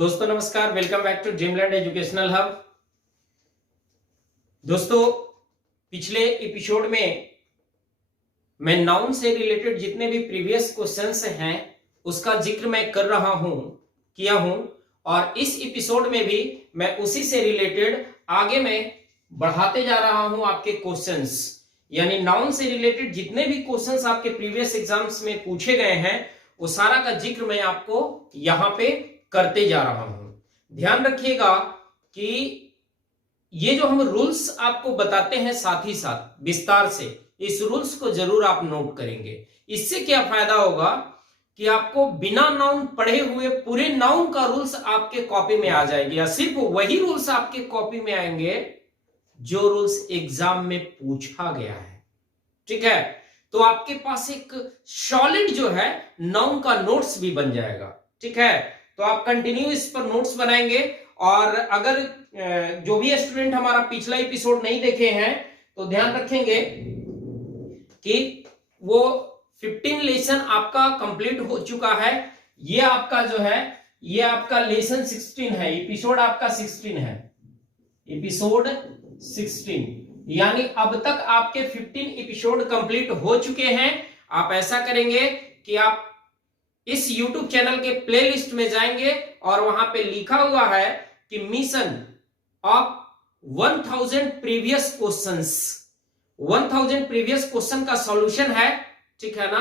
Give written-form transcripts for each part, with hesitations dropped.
दोस्तों नमस्कार, welcome back to Dreamland Educational Hub. दोस्तों पिछले एपिसोड में मैं नाउन से रिलेटेड जितने भी प्रीवियस क्वेश्चंस हैं उसका जिक्र मैं कर रहा हूं, किया हूं, और इस एपिसोड में भी मैं उसी से रिलेटेड आगे मैं बढ़ाते जा रहा हूं आपके क्वेश्चंस। यानी नाउन से रिलेटेड जितने भी क्वेश्चंस आपके प्रीवियस एग्जाम्स में पूछे गए हैं वो सारा का जिक्र मैं आपको यहां पे करते जा रहा हूं। ध्यान रखिएगा कि ये जो हम रूल्स आपको बताते हैं साथ ही साथ विस्तार से, इस रूल्स को जरूर आप नोट करेंगे। इससे क्या फायदा होगा कि आपको बिना नाउन पढ़े हुए पूरे नाउन का रूल्स आपके कॉपी में आ जाएंगे, या सिर्फ वही रूल्स आपके कॉपी में आएंगे जो रूल्स एग्जाम में पूछा गया है। ठीक है, तो आपके पास एक सॉलिड जो है नाउन का नोट्स भी बन जाएगा। ठीक है, तो आप कंटिन्यू इस पर नोट्स बनाएंगे। और अगर जो भी स्टूडेंट हमारा पिछला एपिसोड नहीं देखे हैं तो ध्यान रखेंगे कि वो 15 लेसन आपका कंप्लीट हो चुका है। ये आपका जो है ये आपका लेसन 16 है, एपिसोड आपका 16 है, एपिसोड 16। यानी अब तक आपके 15 एपिसोड कंप्लीट हो चुके हैं। आप ऐसा करेंगे कि आप इस YouTube चैनल के प्लेलिस्ट में जाएंगे और वहां पे लिखा हुआ है कि mission of 1000 previous questions, 1000 previous question का सॉल्यूशन है। ठीक है ना,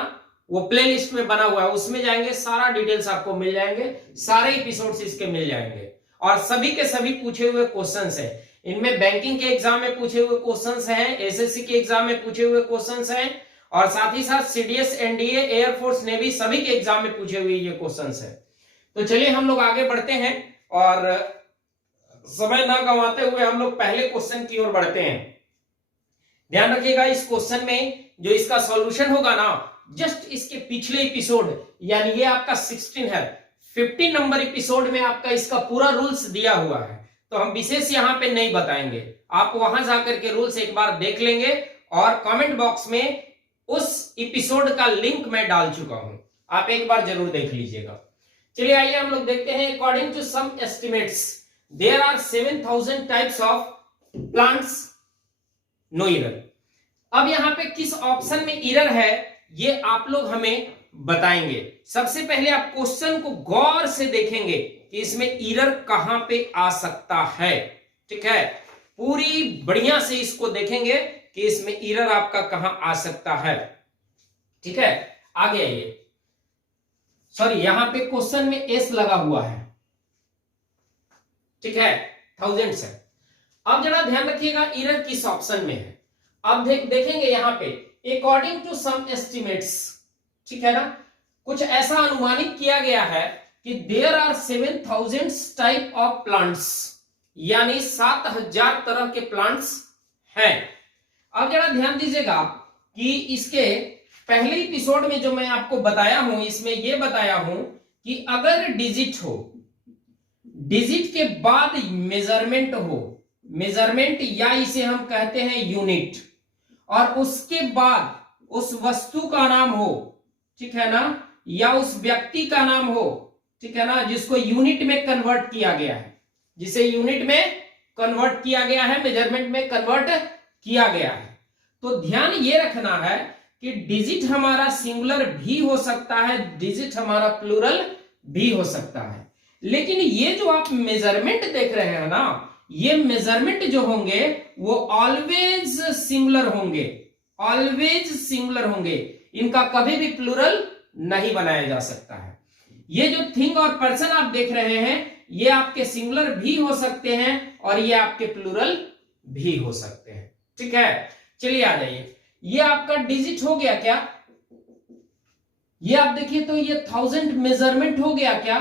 वो प्लेलिस्ट में बना हुआ है, उसमें जाएंगे सारा डिटेल्स आपको मिल जाएंगे, सारे एपिसोड्स इसके मिल जाएंगे और सभी के सभी पूछे हुए क्वेश्चंस है। इनमें बैंकिंग के एग्जाम में पूछे हुए क्वेश्चंस हैं, एसएससी के एग्जाम में पूछे हुए क्वेश्चंस हैं, और साथ ही साथ सीडीएस, एनडीए, एयरफोर्स, नेवी सभी के एग्जाम में पूछे हुए ये क्वेश्चंस है। तो चलिए हम लोग आगे बढ़ते हैं और समय ना गंवाते हुए हम लोग पहले क्वेश्चन की ओर बढ़ते हैं। ध्यान रखिएगा इस क्वेश्चन में जो इसका सॉल्यूशन होगा ना, जस्ट इसके पिछले एपिसोड यानी ये आपका 16 है, 15 नंबर एपिसोड में आपका इसका पूरा रूल्स दिया हुआ है। तो हम विशेष यहां पे नहीं बताएंगे, आप वहां जाकर के रूल्स एक बार देख लेंगे और कमेंट बॉक्स में उस एपिसोड का लिंक मैं डाल चुका हूं, आप एक बार जरूर देख लीजिएगा। चलिए आइए हम लोग देखते हैं। According to some estimates there are 7000 types of plants, no error. अब यहां पे किस ऑप्शन में एरर है ये आप लोग हमें बताएंगे। सबसे पहले आप क्वेश्चन को गौर से देखेंगे कि इसमें एरर कहां पे आ सकता है। ठीक है, पूरी बढ़िया से इसको देखेंगे कि इसमें एरर आपका कहां आ सकता है। ठीक है, आगे आइए। सॉरी, यहां पे क्वेश्चन में एस लगा हुआ है। ठीक है, थाउजेंड्स है। अब जरा ध्यान रखिएगा एरर किस ऑप्शन में है। अब देखेंगे यहां पे अकॉर्डिंग टू सम एस्टिमेट्स, ठीक है ना, कुछ ऐसा अनुमानित किया गया है कि there are 7000 type of plants, यानी 7000 तरह के प्लांट्स हैं। अब जरा ध्यान दीजिएगा कि इसके पहले एपिसोड में जो मैं आपको बताया हूं, इसमें यह बताया हूं कि अगर डिजिट हो, डिजिट के बाद मेजरमेंट हो, मेजरमेंट या इसे हम कहते हैं यूनिट, और उसके बाद उस वस्तु का नाम हो, ठीक है ना, या उस व्यक्ति का नाम हो, ठीक है ना, जिसको यूनिट में कन्वर्ट किया गया है, जिसे यूनिट में कन्वर्ट किया गया है, मेजरमेंट में कन्वर्ट किया गया है। तो ध्यान ये रखना है कि डिजिट हमारा सिंगुलर भी हो सकता है, डिजिट हमारा प्लूरल भी हो सकता है। लेकिन ये जो आप मेजरमेंट देख रहे हैं ना, ये मेजरमेंट जो होंगे वो ऑलवेज सिंगुलर होंगे, ऑलवेज सिंगुलर होंगे, इनका कभी भी प्लूरल नहीं बनाया जा सकता है। ये जो थिंग और पर्सन आप देख रहे हैं ये आपके सिंगुलर भी हो सकते हैं और ये आपके प्लूरल भी हो सकते हैं। ठीक है, चलिए आ जाइए। ये आपका डिजिट हो गया क्या, ये आप देखिए तो ये 1000 मेजरमेंट हो गया क्या।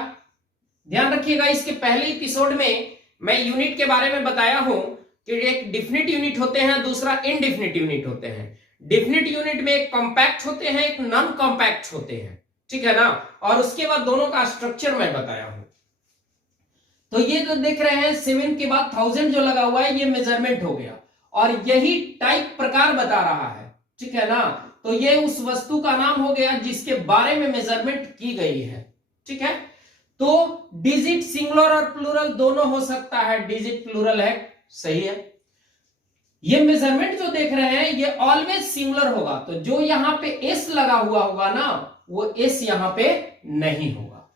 ध्यान रखिएगा इसके पहले एपिसोड में मैं यूनिट के बारे में बताया हूं कि एक डिफिनिट यूनिट होते हैं, दूसरा इनडिफिनिट यूनिट होते हैं। डिफिनिट यूनिट में एक कॉम्पैक्ट होते हैं, एक नॉन कॉम्पैक्ट होते हैं। ठीक है ना, और उसके बाद दोनों का स्ट्रक्चर मैं बताया हूं। तो ये जो देख रहे हैं 7 के बाद 1000 जो लगा हुआ है ये मेजरमेंट हो गया, और यही टाइप प्रकार बता रहा है। ठीक है ना, तो ये उस वस्तु का नाम हो गया जिसके बारे में मेजरमेंट की गई है। ठीक है, तो डिजिट सिंगुलर और प्लूरल दोनों हो सकता है, डिजिट प्लूरल है, सही है। ये मेजरमेंट जो देख रहे हैं ये ऑलवेज सिंगुलर होगा, तो जो यहां पे एस लगा हुआ होगा ना वो एस यहां पे नहीं होगा।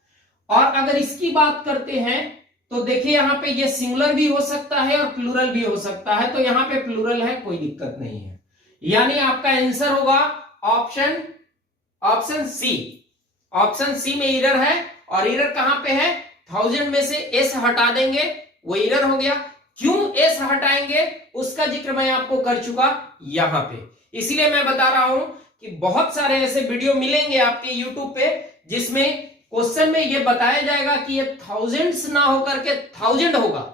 और अगर इसकी बात करते हैं तो देखिए यहां पे ये सिंगुलर भी हो सकता है और प्लूरल भी हो सकता है, तो यहां पे प्लूरल है, कोई दिक्कत नहीं है। यानी आपका आंसर होगा ऑप्शन सी। ऑप्शन सी में एरर है, और एरर कहां पे है, 1000 में से एस हटा देंगे वो एरर हो गया। क्यों एस हटाएंगे उसका जिक्र मैं आपको कर चुका यहां पे, इसीलिए मैं बता रहा हूं कि बहुत सारे ऐसे वीडियो मिलेंगे आपके यूट्यूब पे जिसमें क्वेश्चन में ये बताया जाएगा कि ये थाउजेंड्स ना होकर के 1000 होगा,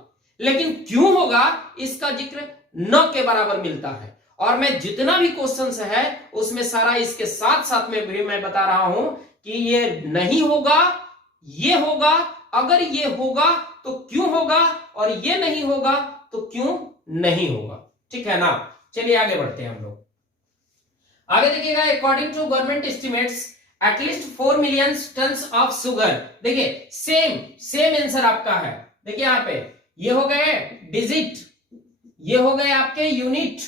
लेकिन क्यों होगा इसका जिक्र न के बराबर मिलता है। और मैं जितना भी क्वेश्चंस है उसमें सारा इसके साथ साथ में भी मैं बता रहा हूं कि ये नहीं होगा, ये होगा, अगर ये होगा तो क्यों होगा, और ये नहीं होगा तो क्यों नहीं होगा, ठीक है ना। चलिए आगे बढ़ते हैं हम लोग। आगे देखिएगा, according to government estimates at least 4 million tons of sugar. देखिए सेम आंसर आपका है। देखिए यहां पे ये हो गए डिजिट, ये हो गए आपके यूनिट,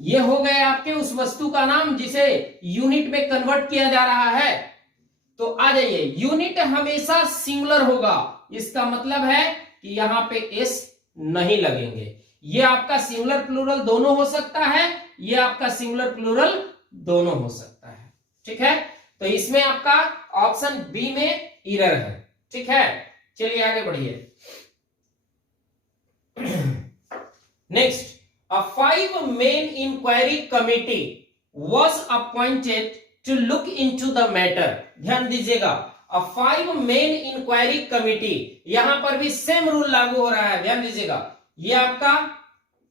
ये हो गए आपके उस वस्तु का नाम जिसे यूनिट में कन्वर्ट किया जा रहा है। तो आ जाइए, यूनिट हमेशा सिंगुलर होगा, इसका मतलब है कि यहां पे एस नहीं लगेंगे। ये आपका सिंगुलर प्लूरल दोनों हो सकता है, ये आपका सिंगुलर प्लूरल दोनों हो सकता है, ठीक है। तो इसमें आपका ऑप्शन बी में एरर है, ठीक है। चलिए आगे बढ़िए। Next, a 5-man inquiry committee was appointed to look into the matter। ध्यान दीजिएगा, a 5-man inquiry committee, यहां पर भी सेम रूल लागू हो रहा है, ध्यान दीजिएगा। ये आपका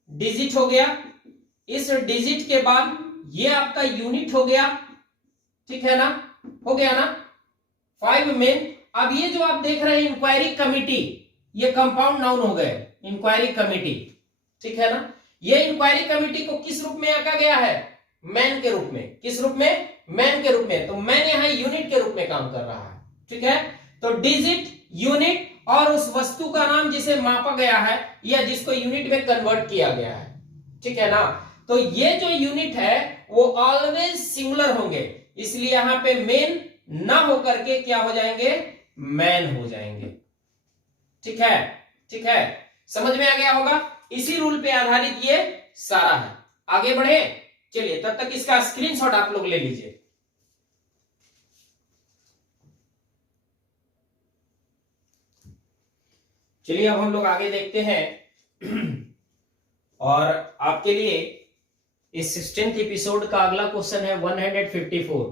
डिजिट हो गया, इस डिजिट के बाद ये आपका यूनिट हो गया, ठीक है ना, हो गया ना 5 मेन। अब ये जो आप देख रहे हैं इंक्वायरी कमिटी, ये कंपाउंड नाउन हो गए, इंक्वायरी कमिटी, ठीक है ना। ये इंक्वायरी कमिटी को किस रूप में आंका गया है, मैन के रूप में। किस रूप में, मैन के रूप में। तो मैन यहां यूनिट के रूप में काम कर रहा है, ठीक है। तो डिजिट, यूनिट और उस वस्तु का नाम जिसे मापा गया है या जिसको यूनिट में कन्वर्ट किया गया है, ठीक है ना। तो ये जो यूनिट है वो ऑलवेज सिंगुलर होंगे, इसलिए यहां पे मेन ना होकर के क्या हो जाएंगे, मैन हो जाएंगे, ठीक है, ठीक है। समझ में आ गया होगा, इसी रूल पे आधारित ये सारा है। आगे बढ़े, चलिए तब तक इसका स्क्रीनशॉट आप लोग ले लीजिए। चलिए अब हम लोग आगे देखते हैं और आपके लिए इस 16th एपिसोड का अगला क्वेश्चन है 154।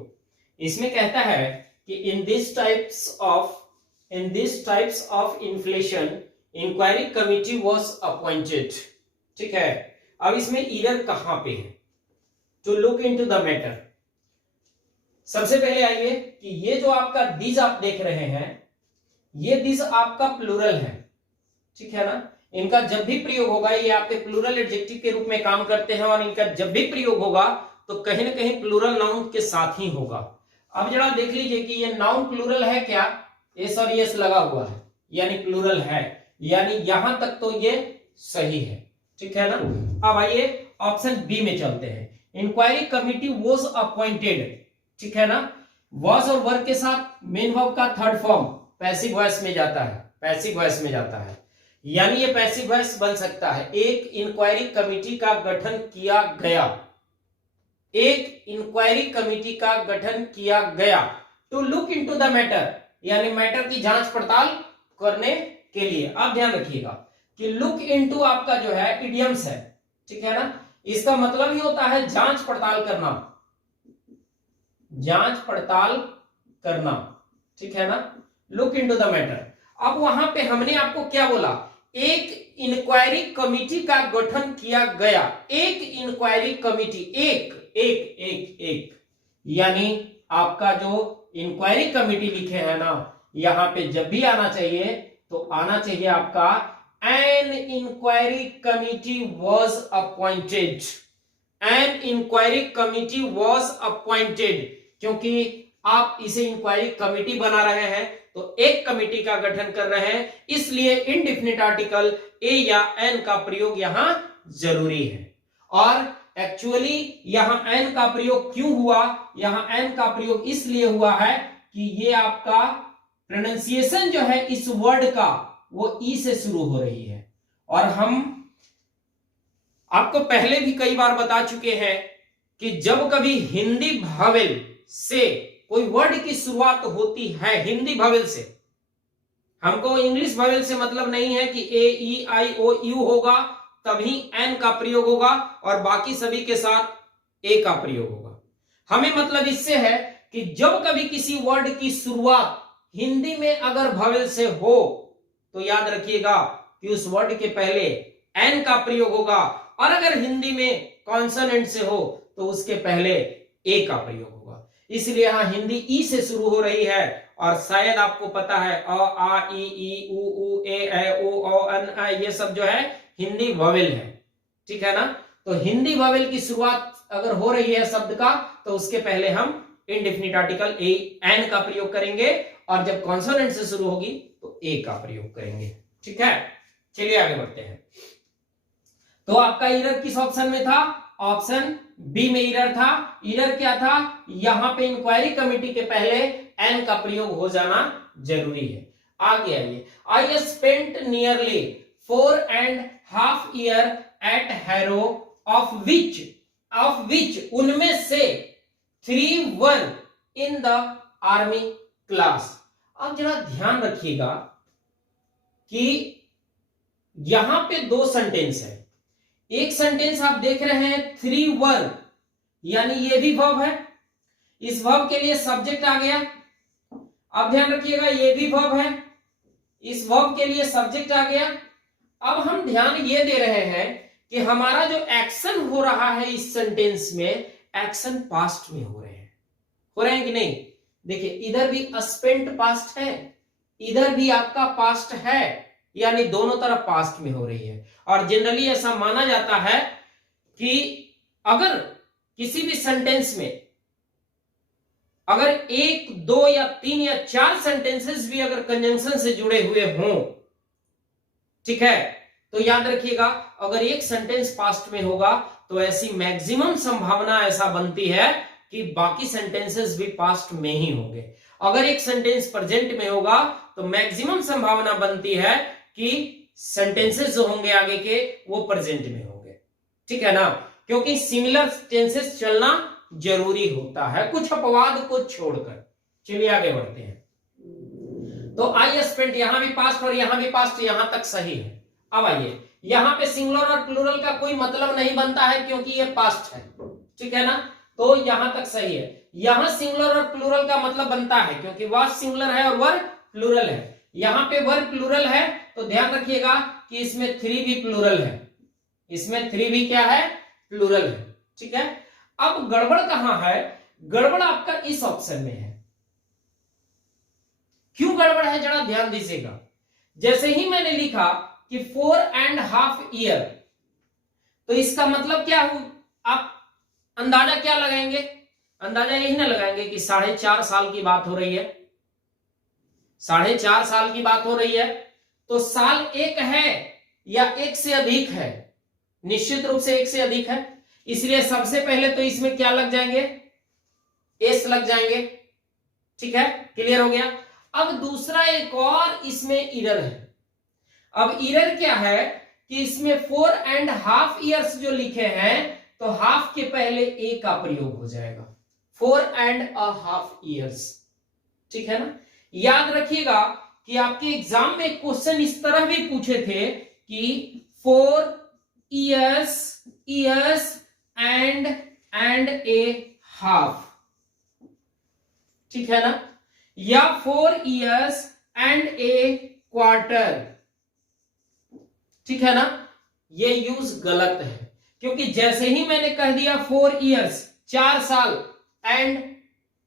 इसमें कहता है कि in this types of inflation inquiry committee was appointed, ठीक है। अब इसमें एरर कहां पे है, to look into the matter. सबसे पहले आइए कि ये जो आपका दिस आप देख रहे हैं, ये दिस आपका प्लूरल है, ठीक है ना। इनका जब भी प्रयोग होगा ये आपके प्लूरल एडजेक्टिव के रूप में काम करते हैं, और इनका जब भी प्रयोग होगा तो कहीं ना कहीं प्लूरल नाउन के साथ ही होगा। अब जरा देख लीजिए कि ये नाउन प्लूरल है क्या, एस और एस लगा हुआ है, यानी प्लूरल है, यानी यहां तक तो ये सही है, ठीक है ना। अब आइए ऑप्शन बी में चलते हैं। इंक्वायरी कमिटी वॉज अपॉइंटेड, ठीक है ना। वॉज और वर्ब के साथ मेन वर्ब का थर्ड फॉर्म पैसिव वॉइस में जाता है, पैसिव वॉइस में जाता है, यानी ये पैसिव वॉइस बन सकता है। एक इंक्वायरी कमिटी का गठन किया गया, एक इंक्वायरी कमिटी का गठन किया गया to look into the matter, यानी मैटर की जांच पड़ताल करने के लिए। आप ध्यान रखिएगा कि लुक इनटू आपका जो है इडियम्स है, ठीक है ना। इसका मतलब ही होता है जांच पड़ताल करना, जांच पड़ताल करना, ठीक है ना, लुक इनटू द मैटर। अब वहां पे हमने आपको क्या बोला, एक इंक्वायरी कमिटी का गठन किया गया, एक इंक्वायरी कमिटी, एक एक एक एक, यानी आपका जो इंक्वायरी कमिटी लिखे हैं ना, यहां पे जब भी आना चाहिए तो आना चाहिए आपका an inquiry committee was appointed, an inquiry committee was appointed, क्योंकि आप इसे इंक्वायरी कमेटी बना रहे हैं, तो एक कमेटी का गठन कर रहे हैं, इसलिए इनडिफिनिट आर्टिकल ए या एन का प्रयोग यहां जरूरी है। और एक्चुअली यहां एन का प्रयोग क्यों हुआ, यहां एन का प्रयोग इसलिए हुआ है कि ये आपका प्रोनाउंसिएशन जो है इस वर्ड का वो ई से शुरू हो रही है। और हम आपको पहले भी कई बार बता चुके हैं कि जब कभी हिंदी भावेल से कोई वर्ड की शुरुआत होती है, हिंदी भावेल से, हमको इंग्लिश भावेल से मतलब नहीं है कि ए ई आई ओ यू होगा तभी एन का प्रयोग होगा और बाकी सभी के साथ ए का प्रयोग होगा। हमें मतलब इससे है कि जब कभी किसी वर्ड की शुरुआत हिंदी में अगर भावेल से हो तो याद रखिएगा कि उस वर्ड के पहले एन का प्रयोग होगा, और अगर हिंदी में कॉन्सोनेंट से हो तो उसके पहले ए का प्रयोग होगा। इसलिए यहां हिंदी ई से शुरू हो रही है, और शायद आपको पता है अ आ ई उ ए ओ अन ये सब जो है हिंदी वॉवेल है, ठीक है ना। तो हिंदी वॉवेल की शुरुआत अगर हो रही है शब्द का तो उसके पहले हम इंडेफिनिट आर्टिकल ए एन का प्रयोग करेंगे, और जब कॉन्सोनेंट से शुरू होगी तो ए का प्रयोग करेंगे, ठीक है। चलिए आगे बढ़ते हैं। तो आपका एरर किस ऑप्शन में था, ऑप्शन बी में एरर था। एरर क्या था, यहां पे इंक्वायरी कमेटी के पहले एन का प्रयोग हो जाना जरूरी है। आगे आइए, I spent nearly 4.5 year at Harrow of which उनमें से 3 were in the army class. अब जरा ध्यान रखिएगा कि यहां पे 2 सेंटेंस है। एक सेंटेंस आप देख रहे हैं 3 वर, यानी ये भी वर्ब है, इस वर्ब के लिए सब्जेक्ट आ गया। अब ध्यान रखिएगा ये भी वर्ब है, इस वर्ब के लिए सब्जेक्ट आ गया। अब हम ध्यान ये दे रहे हैं कि हमारा जो एक्शन हो रहा है इस सेंटेंस में, एक्शन पास्ट में हो रहे हैं कि नहीं। देखिए इधर भी स्पेंट पास्ट है, इधर भी आपका पास्ट है, यानी दोनों तरफ पास्ट में हो रही है। और जनरली ऐसा माना जाता है कि अगर किसी भी सेंटेंस में अगर 1, 2 या 3 या 4 सेंटेंसेस भी अगर कंजंक्शन से जुड़े हुए हों, ठीक है, तो याद रखिएगा अगर एक सेंटेंस पास्ट में होगा तो ऐसी मैक्सिमम संभावना ऐसा बनती है कि बाकी सेंटेंसेस भी पास्ट में ही होंगे। अगर एक सेंटेंस प्रेजेंट में होगा तो मैक्सिमम संभावना बनती है कि सेंटेंसेस जो होंगे आगे के वो प्रेजेंट में होंगे, ठीक है ना, क्योंकि सिमिलर टेंसेस चलना जरूरी होता है कुछ अपवाद को छोड़कर। चलिए आगे बढ़ते हैं। तो आई स्पेंट यहां भी पास्ट और यहां भी पास्ट, यहां तक सही है। अब आइए, यहां पे सिंगुलर और प्लूरल का कोई मतलब नहीं बनता है क्योंकि ये पास्ट है, ठीक है ना, तो यहां तक सही है। यहां सिंगुलर और प्लूरल का मतलब बनता है क्योंकि वह सिंगुलर है और वर प्लूरल है। यहां पे वर प्लूरल है तो ध्यान रखिएगा कि इसमें 3 भी प्लूरल है, इसमें 3 भी क्या है, प्लूरल है, ठीक है। अब गड़बड़ कहां है, गड़बड़ आपका इस ऑप्शन में है। क्यों गड़बड़ है जरा ध्यान दीजिएगा। जैसे ही मैंने लिखा कि 4.5 ईयर, तो इसका मतलब क्या हो, आप अंदाजा क्या लगाएंगे, अंदाजा यही ना लगाएंगे कि 4.5 साल की बात हो रही है, 4.5 साल की बात हो रही है, तो साल 1 है या 1 से अधिक है, निश्चित रूप से 1 से अधिक है, इसलिए सबसे पहले तो इसमें क्या लग जाएंगे, एस लग जाएंगे, ठीक है, क्लियर हो गया। अब दूसरा एक और इसमें एरर है। अब एरर क्या है कि इसमें 4.5 ईयर्स जो लिखे हैं तो हाफ के पहले ए का प्रयोग हो जाएगा, 4.5 ईयर्स, ठीक है ना। याद रखिएगा कि आपके एग्जाम में क्वेश्चन इस तरह भी पूछे थे कि 4 ईयर्स एंड ए हाफ, ठीक है ना, या 4 ईयर्स एंड ए क्वार्टर, ठीक है ना। ये यूज गलत है क्योंकि जैसे ही मैंने कह दिया 4 ईयर्स 4 साल एंड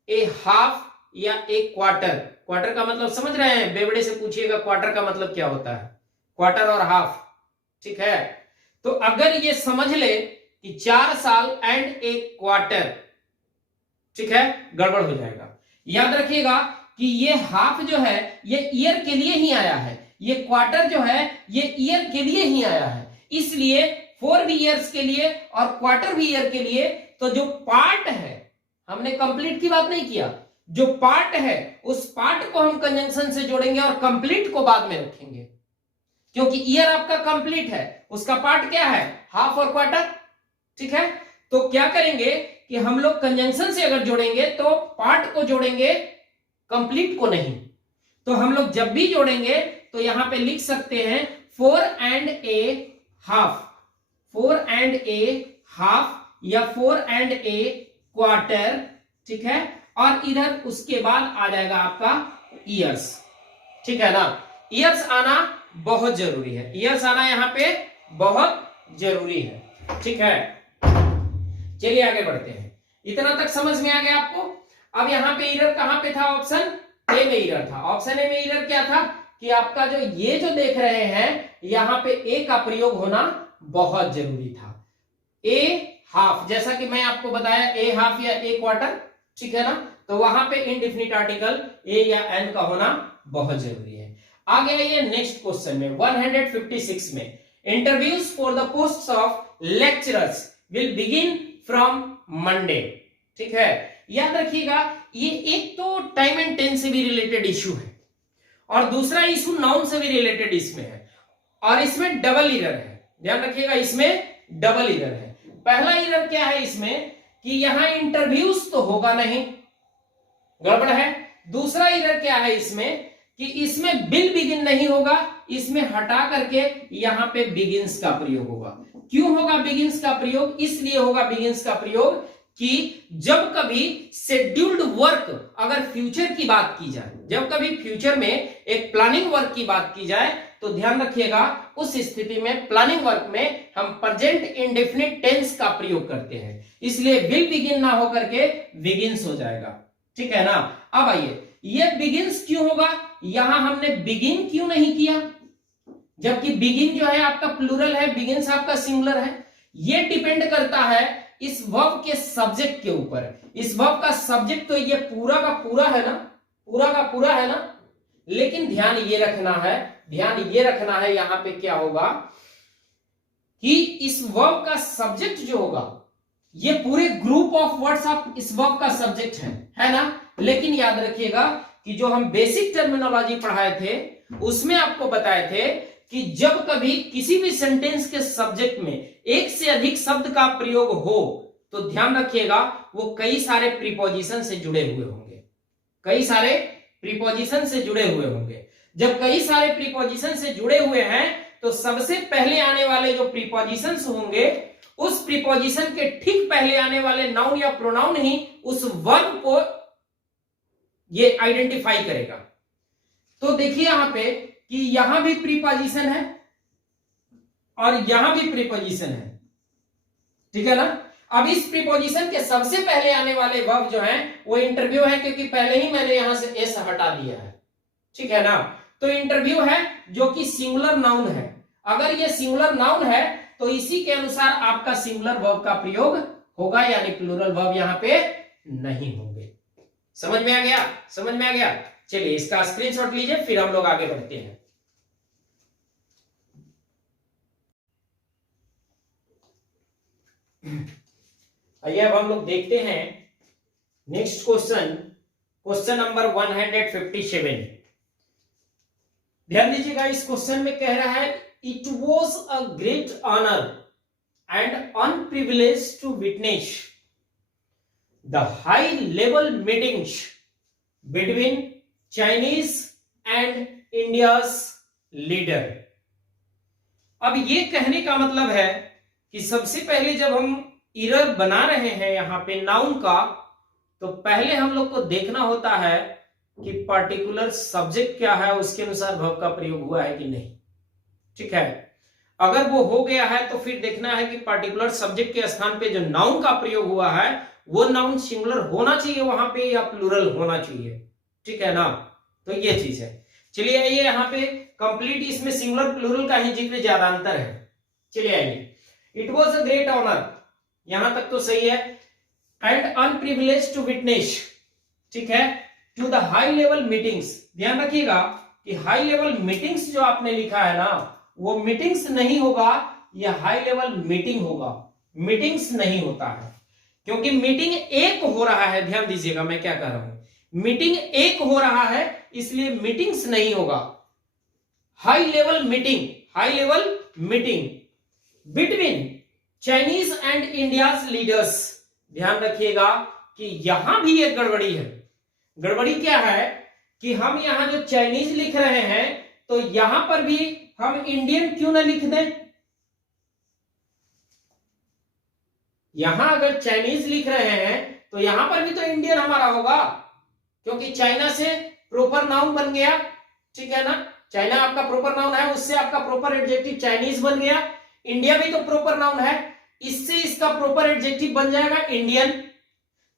ए हाफ या ए क्वार्टर, क्वार्टर का मतलब समझ रहे हैं, बेवड़े से पूछिएगा क्वार्टर का मतलब क्या होता है, क्वार्टर और हाफ, ठीक है। तो अगर ये समझ ले कि 4 साल एंड ए क्वार्टर, ठीक है, गड़बड़ हो जाएगा। याद रखिएगा कि ये हाफ जो है ये ईयर के लिए ही आया है, ये क्वार्टर जो है ये ईयर के लिए ही आया है, इसलिए 4 भी ईयर्स के लिए और क्वार्टर भी ईयर के लिए। तो जो पार्ट है, हमने कंप्लीट की बात नहीं किया, जो पार्ट है उस पार्ट को हम कंजंक्शन से जोड़ेंगे और कंप्लीट को बाद में रखेंगे, क्योंकि ईयर आपका कंप्लीट है, उसका पार्ट क्या है, हाफ और क्वार्टर। ठीक है, तो क्या करेंगे कि हम लोग कंजंक्शन से अगर जोड़ेंगे तो पार्ट को जोड़ेंगे, कंप्लीट को नहीं। तो हम लोग जब भी जोड़ेंगे तो यहां पे लिख सकते हैं 4 and a half, 4 and a half या 4 and a quarter। ठीक है, और इधर उसके बाद आ जाएगा आपका ईयर्स। ठीक है ना, ईयर्स आना बहुत जरूरी है, ईयर्स आना यहां पे बहुत जरूरी है। ठीक है, चलिए आगे बढ़ते हैं। इतना तक समझ में आ गया आपको। अब यहां पे एरर कहां पे था, ऑप्शन ए में एरर था। ऑप्शन ए में एरर क्या था कि आपका जो ये जो देख रहे हैं यहां पे ए का प्रयोग होना बहुत जरूरी था। ए हाफ, जैसा कि मैं आपको बताया ए हाफ या ए क्वार्टर, ठीक है ना, तो वहां पे इंडेफिनिट आर्टिकल ए या एन का होना बहुत जरूरी है। आगे आइए नेक्स्ट क्वेश्चन में 156 में, interviews for the post of lecturers will begin from Monday. ठीक है, याद रखिएगा ये एक तो टाइम एंड टेंस से भी रिलेटेड इश्यू है और दूसरा इश्यू नाउन से भी रिलेटेड इसमें है, और इसमें डबल एरर है। ध्यान रखिएगा इसमें डबल एरर है। पहला एरर क्या है इसमें कि यहां इंटरव्यूज तो होगा नहीं, गड़बड़ है। दूसरा एरर क्या है इसमें कि इसमें विल बिगिन नहीं होगा, इसमें हटा करके यहां पे बिगिंस का प्रयोग होगा। क्यों होगा बिगिंस का प्रयोग, इसलिए होगा बिगिंस का प्रयोग कि जब कभी शेड्यूल्ड वर्क, अगर फ्यूचर की बात की जाए, जब कभी फ्यूचर में एक प्लानिंग वर्क की बात की जाए तो ध्यान रखिएगा उस स्थिति में प्लानिंग वर्क में हम प्रेजेंट इंडेफिनिट टेंस का प्रयोग करते हैं, इसलिए विल बिगिन ना होकर के बिगिंस हो जाएगा। ठीक है ना। अब आइए, ये बिगिंस क्यों होगा, यहां हमने बिगिन क्यों नहीं किया, जबकि बिगिन जो है आपका प्लूरल है, बिगिंस आपका सिंगुलर है। ये डिपेंड करता है इस वर्ब के सब्जेक्ट के ऊपर। इस वर्ब का सब्जेक्ट तो ये पूरा का पूरा है ना, पूरा का पूरा है ना, लेकिन ध्यान ये रखना है, ध्यान ये रखना है यहां पे क्या होगा कि इस वर्ब का सब्जेक्ट जो होगा ये पूरे ग्रुप ऑफ वर्ड्स ऑफ इस वर्ब का सब्जेक्ट है ना। लेकिन याद रखिएगा कि जो हम बेसिक टर्मिनोलॉजी पढ़ाए थे उसमें आपको बताए थे कि जब कभी किसी भी सेंटेंस के सब्जेक्ट में एक से अधिक शब्द का प्रयोग हो तो ध्यान रखिएगा वो कई सारे प्रीपोजिशन से जुड़े हुए होंगे, कई सारे प्रीपोजिशन से जुड़े हुए होंगे। जब कई सारे प्रीपोजिशन से जुड़े हुए हैं तो सबसे पहले आने वाले जो प्रीपोजिशंस होंगे उस प्रीपोजिशन के ठीक पहले आने वाले नाउन या प्रोनाउन ही उस वर्ब को ये आइडेंटिफाई करेगा। तो देखिए यहां पे कि यहां भी प्रीपोजिशन है और यहां भी प्रीपोजिशन है, ठीक है ना। अब इस प्रीपोजिशन के सबसे पहले आने वाले वर्ब जो हैं वो इंटरव्यू है, क्योंकि पहले ही मैंने यहां से एस हटा दिया है, ठीक है ना। तो इंटरव्यू है जो कि सिंगुलर नाउन है। अगर ये सिंगुलर नाउन है तो इसी के अनुसार आपका सिंगुलर वर्ब का प्रयोग होगा, यानी प्लूरल वर्ब यहां पे नहीं होंगे। समझ में आ गया, समझ में आ गया। चलिए इसका स्क्रीनशॉट लीजिए, फिर हम लोग आगे बढ़ते हैं। आइए अब हम लोग देखते हैं नेक्स्ट क्वेश्चन, क्वेश्चन नंबर 157। ध्यान दीजिएगा, इस क्वेश्चन में कह रहा है it was a great honour and unprivilege to witness the high level meetings between Chinese and India's leader. अब ये कहने का मतलब है कि सबसे पहले जब हम एरर बना रहे हैं यहां पे नाउन का, तो पहले हम लोग को देखना होता है कि पर्टिकुलर सब्जेक्ट क्या है, उसके अनुसार वर्ब का प्रयोग हुआ है कि नहीं। ठीक है, अगर वो हो गया है तो फिर देखना है कि पर्टिकुलर सब्जेक्ट के स्थान पे जो नाउन का प्रयोग हुआ है वो नाउन सिंगुलर होना चाहिए वहां पे या प्लूरल होना चाहिए, ठीक है ना। तो ये चीज है। चलिए आइए, यहाँ पे कंप्लीट इसमें सिंगुलर प्लूरल का ही जिक्र ज्यादा अंतर है। चलिए आइए, it was a great honour, यहां तक तो सही है। एंड अनप्रिविलेज टू विटनेस, ठीक है, to the high level meetings. ध्यान रखिएगा कि हाई लेवल मीटिंग्स जो आपने लिखा है ना, वो मीटिंग्स नहीं होगा, यह हाई लेवल मीटिंग होगा, मीटिंग्स नहीं होता है, क्योंकि मीटिंग एक हो रहा है। ध्यान दीजिएगा मैं क्या कह रहा हूं, मीटिंग एक हो रहा है, इसलिए मीटिंग्स नहीं होगा। High level meeting, high level meeting between Chinese and India's leaders. ध्यान रखिएगा कि यहां भी एक गड़बड़ी है। गड़बड़ी क्या है कि हम यहां जो चाइनीज लिख रहे हैं, तो यहां पर भी हम इंडियन क्यों ना लिख दें। यहां अगर चाइनीज लिख रहे हैं तो यहां पर भी तो इंडियन हमारा होगा, क्योंकि चाइना से प्रॉपर नाउन बन गया, ठीक है ना। चाइना आपका प्रॉपर नाउन है, उससे आपका प्रॉपर एडजेक्टिव चाइनीज बन गया। इंडिया भी तो प्रॉपर नाउन है, इससे इसका प्रॉपर एडजेक्टिव बन जाएगा इंडियन।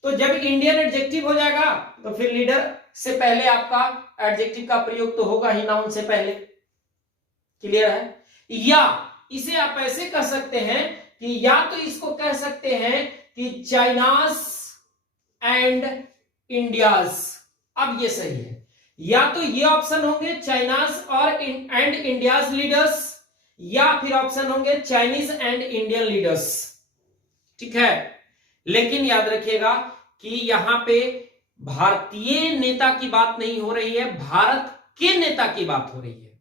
तो जब इंडियन एडजेक्टिव हो जाएगा तो फिर लीडर से पहले आपका एडजेक्टिव का प्रयोग तो होगा ही नाउन से पहले। क्लियर है। या इसे आप ऐसे कह सकते हैं कि या तो इसको कह सकते हैं कि चाइनास एंड इंडियाज। अब ये सही है, या तो ये ऑप्शन होंगे चाइनास और एंड इंडियाज लीडर्स, या फिर ऑप्शन होंगे चाइनीज एंड इंडियन लीडर्स, ठीक है। लेकिन याद रखिएगा कि यहां पे भारतीय नेता की बात नहीं हो रही है, भारत के नेता की बात हो रही है।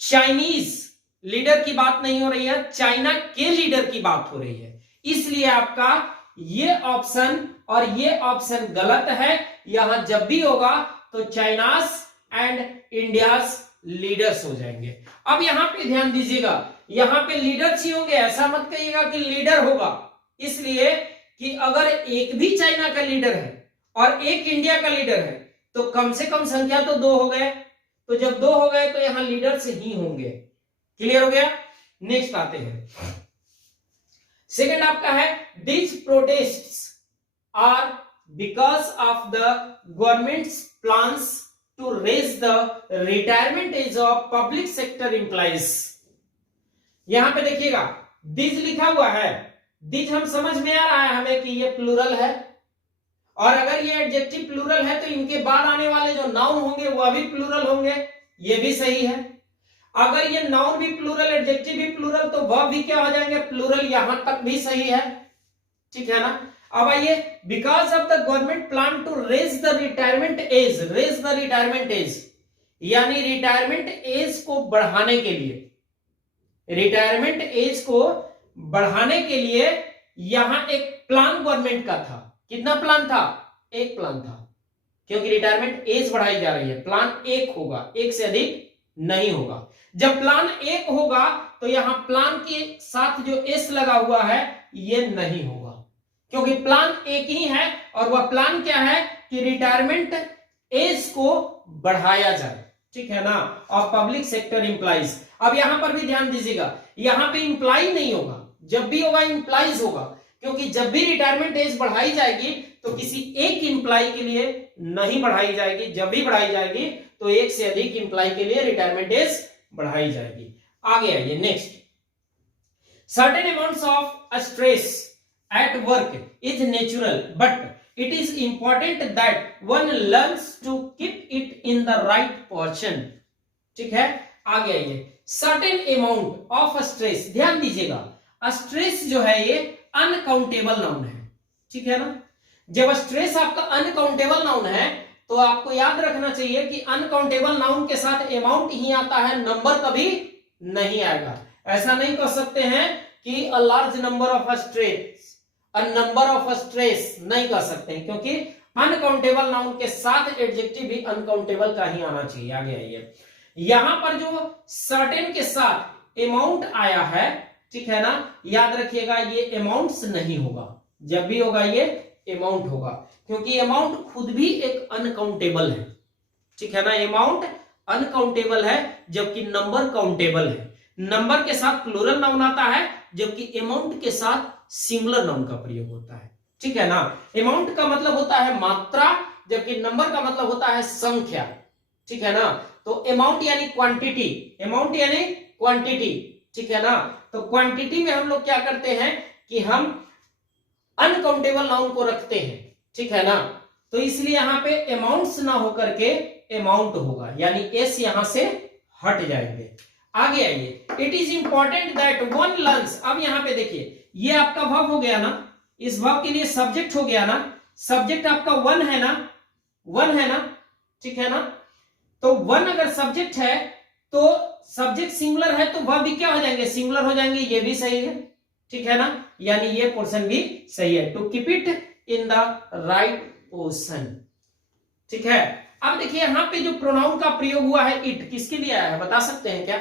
चाइनीज लीडर की बात नहीं हो रही है, चाइना के लीडर की बात हो रही है। इसलिए आपका ये ऑप्शन और ये ऑप्शन गलत है। यहां जब भी होगा तो चाइनास एंड इंडियाज लीडर्स हो जाएंगे। अब यहां पे ध्यान दीजिएगा, यहां पे लीडर्स ही होंगे, ऐसा मत कहिएगा कि लीडर होगा, इसलिए कि अगर एक भी चाइना का लीडर है और एक इंडिया का लीडर है तो कम से कम संख्या तो 2 हो गए। तो जब 2 हो गए तो यहां लीडर्स ही होंगे। क्लियर हो गया। नेक्स्ट आते हैं, सेकंड आपका है this protests are because of the government's plans to raise the retirement age of public sector employees. यहां पे देखिएगा दिस लिखा हुआ है, दिस हम समझ में आ रहा है हमें कि ये प्लूरल है, और अगर ये एडजेक्टिव प्लूरल है तो इनके बाद आने वाले जो नाउन होंगे वह भी प्लूरल होंगे, ये भी सही है। अगर ये नाउन भी प्लूरल, एडजेक्टिव भी प्लूरल, तो वह भी क्या हो जाएंगे प्लूरल, यहां तक भी सही है, ठीक है ना। अब आइए, because of the government plan to raise the retirement age, raise the retirement age यानी रिटायरमेंट एज को बढ़ाने के लिए, रिटायरमेंट एज को बढ़ाने के लिए यहां एक प्लान गवर्नमेंट का था। कितना प्लान था? एक प्लान था, क्योंकि रिटायरमेंट एज बढ़ाई जा रही है। प्लान एक होगा, एक से अधिक नहीं होगा। जब प्लान एक होगा तो यहां प्लान के साथ जो एस लगा हुआ है ये नहीं होगा, क्योंकि प्लान एक ही है, और वह प्लान क्या है कि रिटायरमेंट एज को बढ़ाया जाए, ठीक है ना, और पब्लिक सेक्टर एम्प्लॉइज। अब यहां पर भी ध्यान दीजिएगा, यहां पे इंप्लाई नहीं होगा, जब भी होगा इंप्लाइज होगा, क्योंकि जब भी रिटायरमेंट एज बढ़ाई जाएगी तो किसी एक इंप्लाई के लिए नहीं बढ़ाई जाएगी, जब भी बढ़ाई जाएगी तो एक से अधिक इंप्लाई के लिए रिटायरमेंट एज बढ़ाई जाएगी। आगे आइए, next, certain amounts of stress at work is natural but it is important that one learns to keep it in the right portion, ठीक है। आगे आइए, certain amount of stress, ध्यान दीजिएगा, स्ट्रेस जो है ये अनकाउंटेबल नाउन है, ठीक है ना। जब स्ट्रेस आपका अनकाउंटेबल नाउन है तो आपको याद रखना चाहिए कि अनकाउंटेबल नाउन के साथ अमाउंट ही आता है, नंबर कभी नहीं आएगा। ऐसा नहीं कर सकते हैं कि a large number of stress, a number of stress, नहीं कर सकते हैं, क्योंकि अनकाउंटेबल नाउन के साथ एडजेक्टिव भी अनकाउंटेबल का ही आना चाहिए। आगे आइए, यहां पर जो सर्टेन के साथ अमाउंट आया है, ठीक है ना, याद रखिएगा ये अमाउंट्स नहीं होगा, जब भी होगा ये अमाउंट होगा, क्योंकि अमाउंट खुद भी एक अनकाउंटेबल है, ठीक है ना। अमाउंट अनकाउंटेबल है जबकि नंबर काउंटेबल है। नंबर के साथ प्लूरल नाउन आता है, जबकि अमाउंट के साथ सिंगुलर नाउन का प्रयोग होता है, ठीक है ना। अमाउंट का मतलब होता है मात्रा, जबकि नंबर का मतलब होता है संख्या, ठीक है ना। तो अमाउंट यानी क्वांटिटी, अमाउंट यानी क्वांटिटी, ठीक है ना। तो क्वांटिटी में हम लोग क्या करते हैं कि हम अनकाउंटेबल नाउन को रखते हैं, ठीक है ना। तो इसलिए यहां पे अमाउंट्स ना होकर के अमाउंट होगा, यानी एस यहां से हट जाएंगे। आगे आइए, it is important that one learns. अब यहां पे देखिए, ये आपका वर्ब हो गया ना, इस वर्ब के लिए सब्जेक्ट हो गया ना, सब्जेक्ट आपका वन है ना, वन है ना, ठीक है ना। तो वन अगर सब्जेक्ट है तो सब्जेक्ट सिंगुलर है तो वर्ब भी क्या हो जाएंगे, सिंगुलर हो जाएंगे, ये भी सही है, ठीक है ना, यानी ये पोर्शन भी सही है। To keep it in the right portion, ठीक है। अब देखिए यहां पे जो प्रोनाउन का प्रयोग हुआ है इट, किसके लिए आया है बता सकते हैं क्या,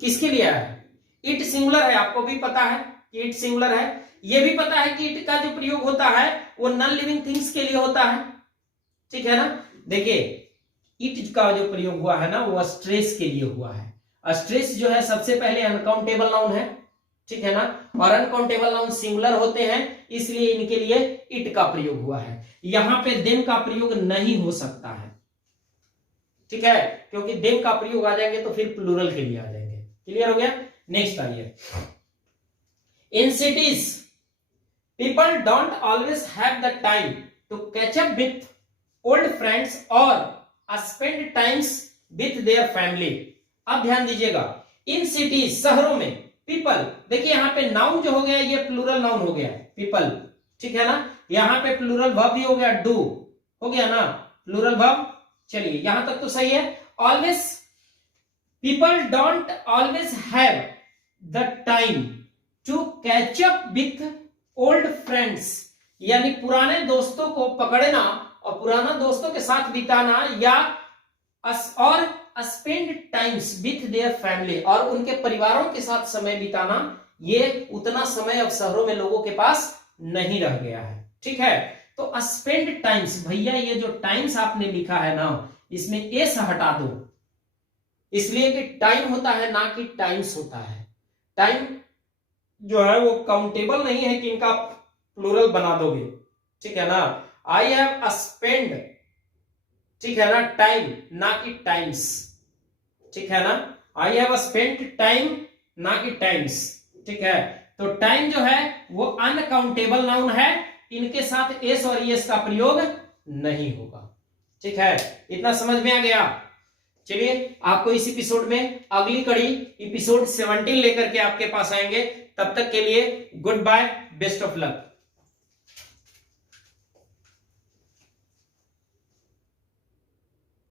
किसके लिए आया है? इट सिंगुलर है, आपको भी पता है कि इट सिंगुलर है, ये भी पता है कि इट का जो प्रयोग होता है वो नॉन लिविंग थिंग्स के लिए होता है, ठीक है ना। देखिए इट का जो प्रयोग हुआ है ना वो स्ट्रेस के लिए हुआ है। स्ट्रेस जो है सबसे पहले अनकाउंटेबल नाउन है, ठीक है ना, और अनकाउंटेबल नाउन सिंगुलर होते हैं, इसलिए इनके लिए इट का प्रयोग हुआ है। यहां पे देम का प्रयोग नहीं हो सकता है, ठीक है, क्योंकि देम का प्रयोग आ जाएंगे तो फिर प्लूरल के लिए आ जाएंगे। क्लियर हो गया। नेक्स्ट आइए, in cities people don't always have the time to catch up with old friends और spend times with their family. अब ध्यान दीजिएगा, इन सिटीज शहरों में, पीपल, देखिए यहां पे नाउन जो हो गया ये प्लूरल नाउन हो गया पीपल, ठीक है ना, यहां पे प्लूरल वर्ब भी हो गया डू, हो गया ना प्लूरल वर्ब। चलिए यहां तक तो सही है। Always, people don't always have the time to catch up with old friends, यानी पुराने दोस्तों को पकड़ना और पुराना दोस्तों के साथ बिताना, या और spend times with their family, और उनके परिवारों के साथ समय बिताना, ये उतना समय अब शहरों में लोगों के पास नहीं रह गया है, ठीक है। तो स्पेंड टाइम्स, भैया ये जो टाइम्स आपने लिखा है ना इसमें एस हटा दो, इसलिए कि टाइम होता है ना कि टाइम्स होता है। टाइम जो है वो काउंटेबल नहीं है कि इनका प्लूरल बना दोगे, ठीक है ना। आई हैव स्पेंड, ठीक है ना, टाइम ना कि टाइम्स, ठीक है ना, आई हैव स्पेंट टाइम ना कि टाइम्स, ठीक है। तो टाइम जो है वो अनकाउंटेबल नाउन है, इनके साथ एस और एस का प्रयोग नहीं होगा, ठीक है। इतना समझ में आ गया। चलिए आपको इस एपिसोड में अगली कड़ी एपिसोड 17 लेकर के आपके पास आएंगे, तब तक के लिए good bye, best of luck.